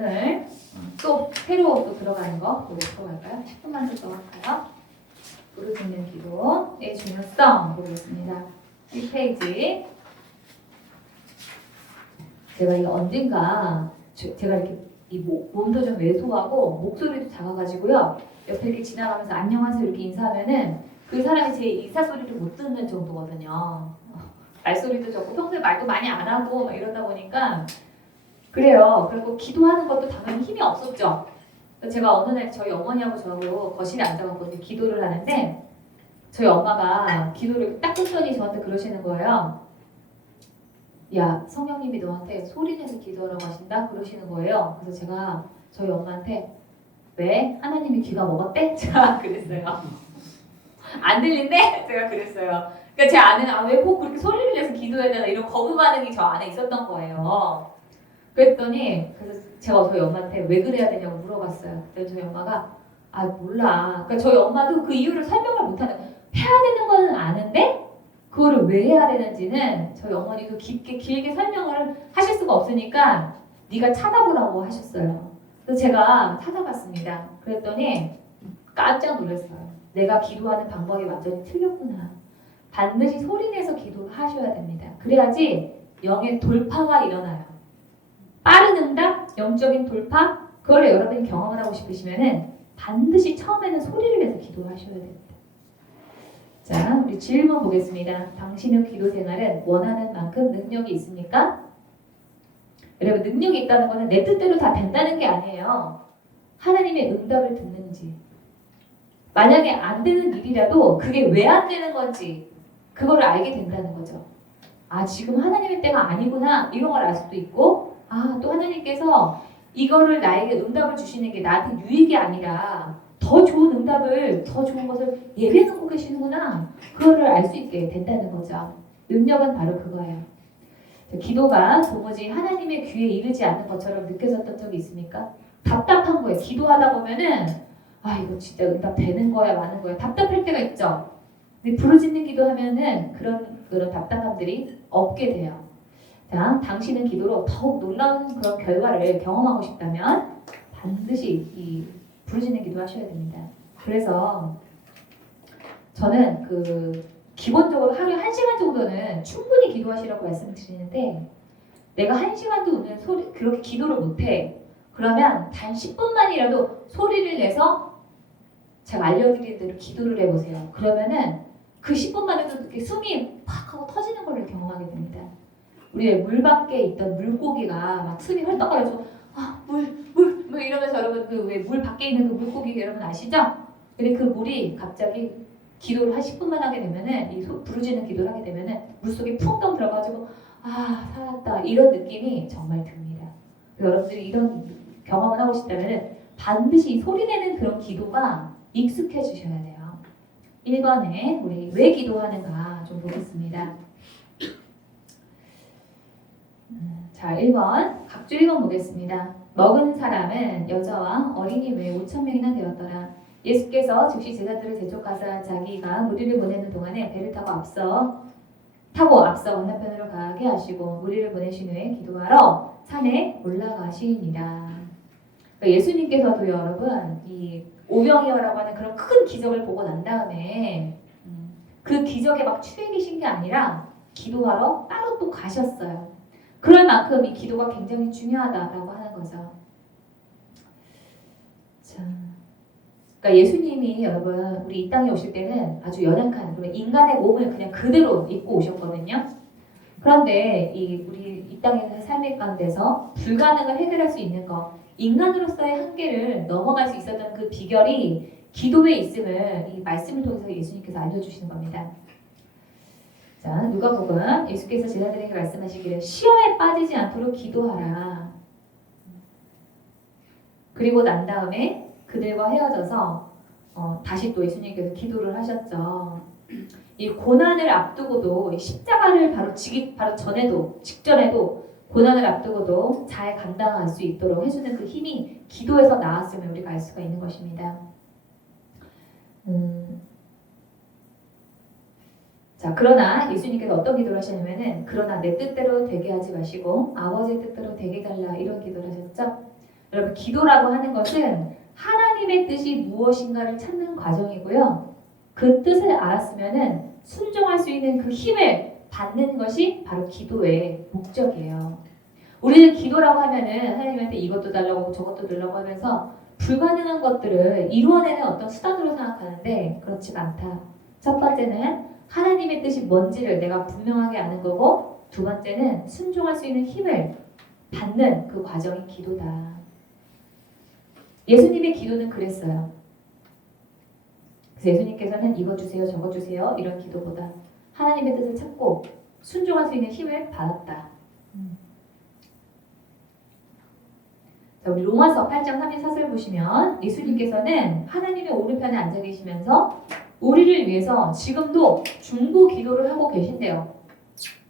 오늘 또 새로 또 들어가는 거 우리 들어갈까요? 10분만 더 할까요? 부르짖는 기도의 중요성 보겠습니다. 1페이지. 제가 이 언젠가 제가 이렇게 이 몸도 좀 왜소하고 목소리도 작아가지고요. 옆에 이렇게 지나가면서 안녕하세요 이렇게 인사하면은 그 사람이 제 인사소리를 못 듣는 정도거든요. 말소리도 적고 평소에 말도 많이 안 하고 막 이러다 보니까 그래요. 그리고 기도하는 것도 당연히 힘이 없었죠. 제가 어느 날 저희 어머니하고 저하고 거실에 앉아갖고 기도를 하는데 저희 엄마가 기도를 딱 끊더니 저한테 그러시는 거예요. 야, 성령님이 너한테 소리 내서 기도하라고 하신다? 그러시는 거예요. 그래서 제가 저희 엄마한테 왜? 하나님이 귀가 먹었대? 제가 그랬어요. 안 들린대? 제가 그랬어요. 그러니까 제 안에는 왜 꼭 그렇게 소리를 내서 기도해야 되나 이런 거부 반응이 저 안에 있었던 거예요. 그랬더니 그래서 제가 저희 엄마한테 왜 그래야 되냐고 물어봤어요. 그때 저희 엄마가 몰라. 그러니까 저희 엄마도 그 이유를 설명을 못하는 거예요. 해야 되는 거는 아는데 그거를 왜 해야 되는지는 저희 어머니도 길게 설명을 하실 수가 없으니까 네가 찾아보라고 하셨어요. 그래서 제가 찾아봤습니다. 그랬더니 깜짝 놀랐어요. 내가 기도하는 방법이 완전히 틀렸구나. 반드시 소리내서 기도를 하셔야 됩니다. 그래야지 영의 돌파가 일어나요. 빠른 응답, 영적인 돌파, 그걸 여러분이 경험을 하고 싶으시면은 반드시 처음에는 소리를 내서 기도하셔야 됩니다. 자, 우리 질문 보겠습니다. 당신의 기도 생활은 원하는 만큼 능력이 있습니까? 여러분, 능력이 있다는 것은 내 뜻대로 다 된다는 게 아니에요. 하나님의 응답을 듣는지. 만약에 안 되는 일이라도 그게 왜 안 되는 건지 그걸 알게 된다는 거죠. 지금 하나님의 때가 아니구나 이런 걸 알 수도 있고 또 하나님께서 이거를 나에게 응답을 주시는 게 나한테 유익이 아니라 더 좋은 응답을, 더 좋은 것을 예비해 놓고 계시는구나. 그거를 알 수 있게 된다는 거죠. 능력은 바로 그거예요. 기도가 도무지 하나님의 귀에 이르지 않는 것처럼 느껴졌던 적이 있습니까? 답답한 거예요. 기도하다 보면은 이거 진짜 응답 되는 거야, 마는 거야. 답답할 때가 있죠. 근데 부르짖는 기도하면은 그런 답답함들이 없게 돼요. 자, 당신은 기도로 더욱 놀라운 그런 결과를 경험하고 싶다면 반드시 이 부르짖는 기도 하셔야 됩니다. 그래서 저는 기본적으로 하루에 1시간 정도는 충분히 기도하시라고 말씀드리는데 내가 1시간도 그렇게 기도를 못해. 그러면 단 10분만이라도 소리를 내서 제가 알려드린 대로 기도를 해보세요. 그러면은 그 10분만 해도 이렇게 숨이 팍 하고 터지는 걸 경험하게 됩니다. 우리 물 밖에 있던 물고기가 막 숨이 헐떡거려서 물 이러면서 여러분 왜 물 밖에 있는 그 물고기 여러분 아시죠? 근데 그 물이 갑자기 기도를 한 10분만 하게 되면은 부르짖는 기도를 하게 되면은 물속에 푹 들어가지고 살았다 이런 느낌이 정말 듭니다. 여러분들이 이런 경험을 하고 싶다면은 반드시 소리내는 그런 기도가 익숙해지셔야 돼요. 1번에 우리 왜 기도하는가 좀 보겠습니다. 자, 1번 각주 1번 보겠습니다. 먹은 사람은 여자와 어린이 외에 5,000명이나 되었더라. 예수께서 즉시 제자들을 재촉하사 자기가 무리를 보내는 동안에 배를 타고 앞서 건너편으로 가게 하시고 무리를 보내신 후에 기도하러 산에 올라가시니라. 그러니까 예수님께서도 여러분 이 오병이어라고 하는 그런 큰 기적을 보고 난 다음에 그 기적에 막 취해 계신 게 아니라 기도하러 따로 또 가셨어요. 그럴 만큼 이 기도가 굉장히 중요하다라고 하는 거죠. 자, 그러니까 예수님이 여러분 우리 이 땅에 오실 때는 아주 연약한 인간의 몸을 그냥 그대로 입고 오셨거든요. 그런데 우리 이 땅의 삶의 가운데서 불가능을 해결할 수 있는 거, 인간으로서의 한계를 넘어갈 수 있었던 그 비결이 기도에 있음을 이 말씀을 통해서 예수님께서 알려주시는 겁니다. 자, 누가복음 예수께서 제자들에게 말씀하시기를 시험에 빠지지 않도록 기도하라. 그리고 난 다음에 그들과 헤어져서 다시 또 예수님께서 기도를 하셨죠. 이 고난을 앞두고도 십자가를 바로 지기 바로 직전에도 고난을 앞두고도 잘 감당할 수 있도록 해주는 그 힘이 기도에서 나왔음을 우리가 알 수가 있는 것입니다. 자, 그러나 예수님께서 어떤 기도를 하셨냐면은 그러나 내 뜻대로 되게 하지 마시고 아버지의 뜻대로 되게 달라 이런 기도를 하셨죠. 여러분 기도라고 하는 것은 하나님의 뜻이 무엇인가를 찾는 과정이고요. 그 뜻을 알았으면은 순종할 수 있는 그 힘을 받는 것이 바로 기도의 목적이에요. 우리는 기도라고 하면은 하나님한테 이것도 달라고 하고 저것도 달라고 하면서 불가능한 것들을 이루어내는 어떤 수단으로 생각하는데 그렇지가 않다. 첫 번째는 하나님의 뜻이 뭔지를 내가 분명하게 아는 거고, 두 번째는 순종할 수 있는 힘을 받는 그 과정이 기도다. 예수님의 기도는 그랬어요. 그래서 예수님께서는 이거 주세요, 저거 주세요 이런 기도보다 하나님의 뜻을 찾고 순종할 수 있는 힘을 받았다. 자, 우리 로마서 8장 34절 보시면 예수님께서는 하나님의 오른편에 앉아 계시면서 우리를 위해서 지금도 중보 기도를 하고 계신대요.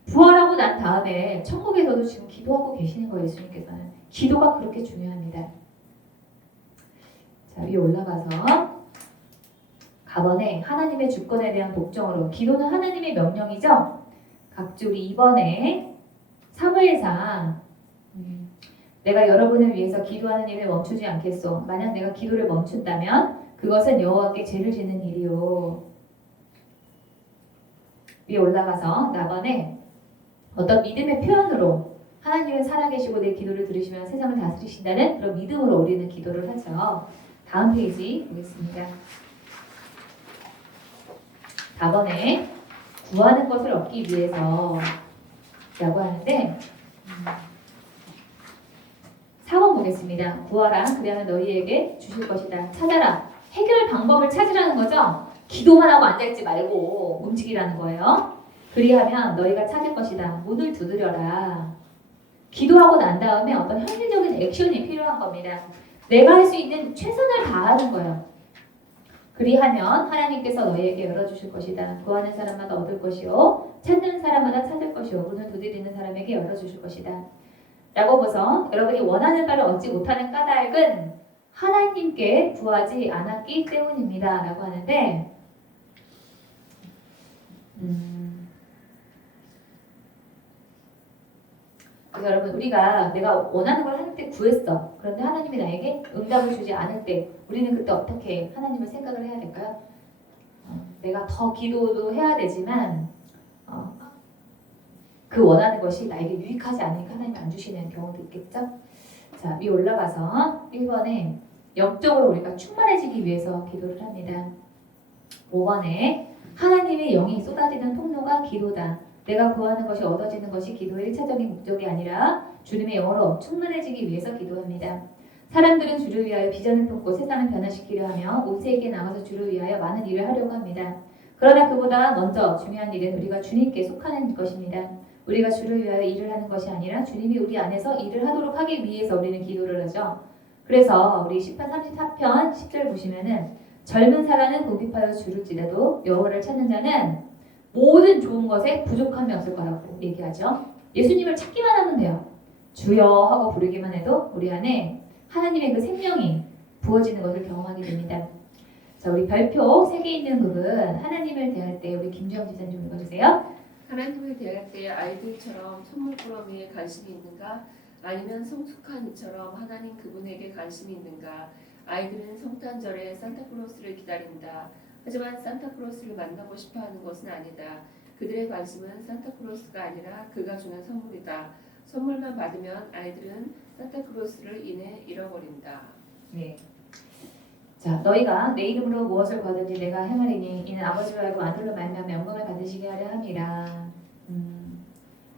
부활하고 난 다음에 천국에서도 지금 기도하고 계시는 거예요. 예수님께서는. 기도가 그렇게 중요합니다. 자, 위에 올라가서 가번에 하나님의 주권에 대한 복종으로, 기도는 하나님의 명령이죠. 각주리 2번에 사무엘상 내가 여러분을 위해서 기도하는 일을 멈추지 않겠소. 만약 내가 기도를 멈춘다면 그것은 여호와께 죄를 짓는 일이요. 위에 올라가서 나번에 어떤 믿음의 표현으로 하나님은 살아계시고 내 기도를 들으시면 세상을 다스리신다는 그런 믿음으로 우리는 기도를 하죠. 다음 페이지 보겠습니다. 4번에 구하는 것을 얻기 위해서 라고 하는데 4번 보겠습니다. 구하라 그리하면 너희에게 주실 것이다. 찾아라. 해결 방법을 찾으라는 거죠. 기도만 하고 앉아있지 말고 움직이라는 거예요. 그리하면 너희가 찾을 것이다. 문을 두드려라. 기도하고 난 다음에 어떤 현실적인 액션이 필요한 겁니다. 내가 할 수 있는 최선을 다하는 거예요. 그리하면 하나님께서 너희에게 열어주실 것이다. 구하는 사람마다 얻을 것이요 찾는 사람마다 찾을 것이요 문을 두드리는 사람에게 열어주실 것이다. 라고 보서 여러분이 원하는 바를 얻지 못하는 까닭은 하나님께 구하지 않았기 때문입니다. 라고 하는데 그래서 여러분 우리가 내가 원하는 걸 할 때 구했어. 그런데 하나님이 나에게 응답을 주지 않을 때 우리는 그때 어떻게 하나님을 생각을 해야 될까요? 내가 더 기도도 해야 되지만 그 원하는 것이 나에게 유익하지 않으니까 하나님이 안 주시는 경우도 있겠죠? 자, 위에 올라가서 1번에 영적으로 우리가 충만해지기 위해서 기도를 합니다. 5번에 하나님의 영이 쏟아지는 통로가 기도다. 내가 구하는 것이 얻어지는 것이 기도의 1차적인 목적이 아니라 주님의 영으로 충만해지기 위해서 기도합니다. 사람들은 주를 위하여 비전을 품고 세상을 변화시키려 하며 온 세계에 나가서 주를 위하여 많은 일을 하려고 합니다. 그러나 그보다 먼저 중요한 일은 우리가 주님께 속하는 것입니다. 우리가 주를 위하여 일을 하는 것이 아니라 주님이 우리 안에서 일을 하도록 하기 위해서 우리는 기도를 하죠. 그래서 우리 시편 34편 10절 보시면은 젊은 사람은 궁핍하여 주를지라도 여호와를 찾는 자는 모든 좋은 것에 부족함이 없을 거라고 얘기하죠. 예수님을 찾기만 하면 돼요. 주여 하고 부르기만 해도 우리 안에 하나님의 그 생명이 부어지는 것을 경험하게 됩니다. 자, 우리 별표 3개 있는 부분 하나님을 대할 때 우리 김주영 지사님 좀 읽어주세요. 하나님을 대할 때 아이들처럼 선물꾸러미에 관심이 있는가? 아니면 성숙한 이처럼 하나님 그분에게 관심이 있는가? 아이들은 성탄절에 산타클로스를 기다린다. 하지만 산타클로스를 만나고 싶어하는 것은 아니다. 그들의 관심은 산타클로스가 아니라 그가 주는 선물이다. 선물만 받으면 아이들은 산타클로스를 인해 잃어버린다. 네. 자, 너희가 내 이름으로 무엇을 구하든지 내가 행하리니 이는 아버지를 알고 아들로 말미암아 영광을 받으시게 하려 함이라.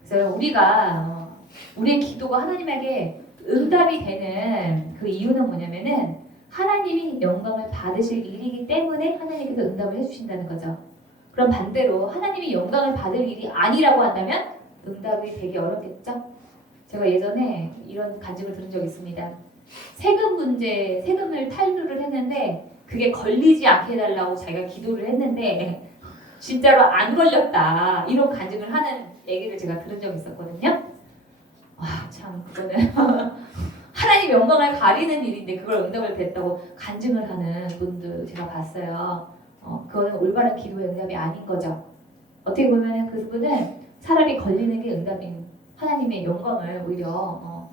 그래서 우리가 우리의 기도가 하나님에게 응답이 되는 그 이유는 뭐냐면은 하나님이 영광을 받으실 일이기 때문에 하나님께서 응답을 해주신다는 거죠. 그럼 반대로 하나님이 영광을 받을 일이 아니라고 한다면 응답이 되기 어렵겠죠? 제가 예전에 이런 간증을 들은 적이 있습니다. 세금 문제, 세금을 탈루를 했는데 그게 걸리지 않게 해달라고 자기가 기도를 했는데 진짜로 안 걸렸다. 이런 간증을 하는 얘기를 제가 들은 적이 있었거든요. 와, 참 그거는 하나님 영광을 가리는 일인데 그걸 응답을 됐다고 간증을 하는 분들 제가 봤어요. 그거는 올바른 기도의 응답이 아닌 거죠. 어떻게 보면 그분은 차라리 걸리는 게 응답인 하나님의 영광을 오히려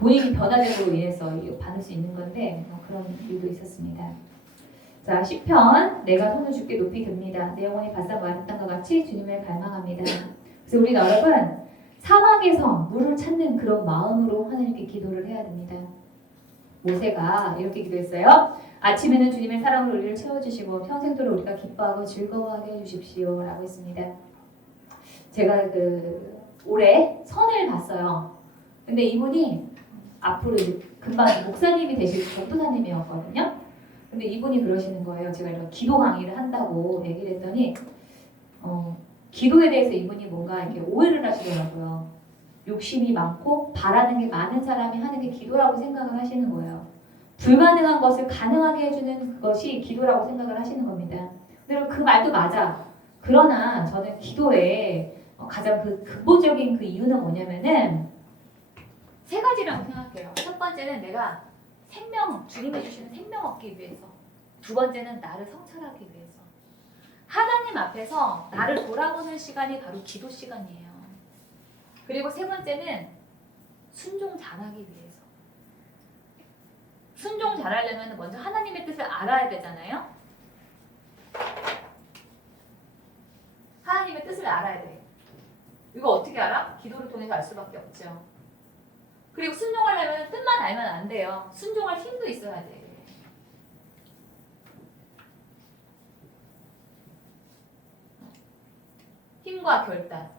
본인이 변화됨으로 인해서 받을 수 있는 건데 그런 일도 있었습니다. 자, 시편 내가 손을 주께 높이 듭니다. 내 영혼이 바싹 마른 땅과 같이 주님을 갈망합니다. 그래서 우리 여러분 사막에서 물을 찾는 그런 마음으로 하나님께 기도를 해야 됩니다. 모세가 이렇게 기도했어요. 아침에는 주님의 사랑으로 우리를 채워주시고 평생도록 우리가 기뻐하고 즐거워하게 해주십시오 라고 했습니다. 제가 올해 선을 봤어요. 근데 이분이 앞으로 이제 금방 목사님이 되실 전도사님이었거든요. 근데 이분이 그러시는 거예요. 제가 이런 기도 강의를 한다고 얘기를 했더니 기도에 대해서 이분이 뭔가 이렇게 오해를 하시더라고요. 욕심이 많고 바라는 게 많은 사람이 하는 게 기도라고 생각을 하시는 거예요. 불가능한 것을 가능하게 해주는 것이 기도라고 생각을 하시는 겁니다. 근데 그 말도 맞아. 그러나 저는 기도의 가장 그 근본적인 그 이유는 뭐냐면은 세 가지라고 생각해요. 첫 번째는 내가 주님이 주시는 생명 얻기 위해서. 두 번째는 나를 성찰하기 위해서. 하나님 앞에서 나를 돌아보는 시간이 바로 기도 시간이에요. 그리고 세 번째는 순종 잘하기 위해서. 순종 잘하려면 먼저 하나님의 뜻을 알아야 되잖아요. 하나님의 뜻을 알아야 돼. 이거 어떻게 알아? 기도를 통해서 알 수밖에 없죠. 그리고 순종하려면 뜻만 알면 안 돼요. 순종할 힘도 있어야 돼. 힘과 결단.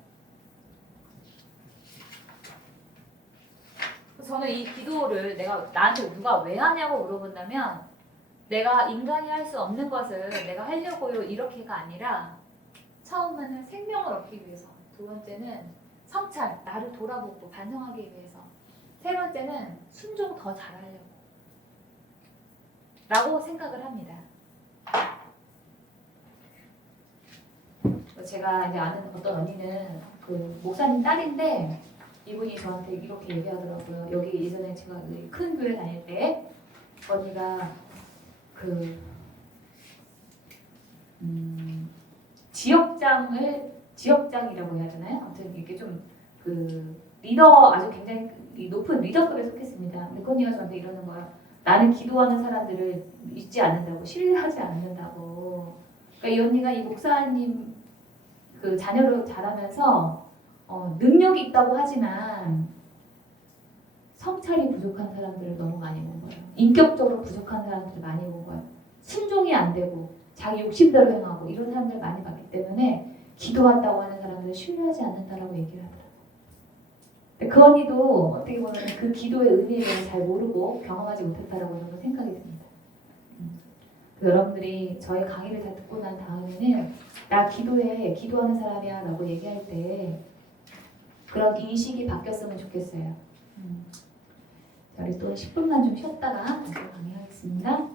저는 이 기도를 나한테 누가 왜 하냐고 물어본다면 내가 인간이 할 수 없는 것을 내가 하려고요 이렇게가 아니라 처음에는 생명을 얻기 위해서, 두 번째는 성찰, 나를 돌아보고 반성하기 위해서, 세 번째는 순종 더 잘하려고 라고 생각을 합니다. 제가 이제 아는 어떤 언니는 그 목사님 딸인데 이분이 저한테 이렇게 얘기하더라고요. 여기 예전에 제가 큰 교회 다닐 때 언니가 지역장이라고 해야 되나요? 아무튼 이렇게 좀 리더, 아주 굉장히 높은 리더급에 속했습니다. 근데 그 언니가 저한테 이러는 거예요. 나는 기도하는 사람들을 잊지 않는다고, 신뢰하지 않는다고. 그러니까 이 언니가 이 목사님 자녀로 자라면서 능력이 있다고 하지만 성찰이 부족한 사람들을 너무 많이 본 거예요. 인격적으로 부족한 사람들을 많이 본 거예요. 순종이 안 되고 자기 욕심대로 행하고 이런 사람들을 많이 봤기 때문에 기도한다고 하는 사람들을 신뢰하지 않는다라고 얘기를 하더라고요. 근데 그 언니도 어떻게 보면 그 기도의 의미를 잘 모르고 경험하지 못했다라고 저는 생각이 듭니다. 여러분들이 저희 강의를 다 듣고 난 다음에는 나 기도하는 사람이야 라고 얘기할 때 그런 인식이 바뀌었으면 좋겠어요. 자, 우리 또 10분만 좀 쉬었다가 다시 강의하겠습니다.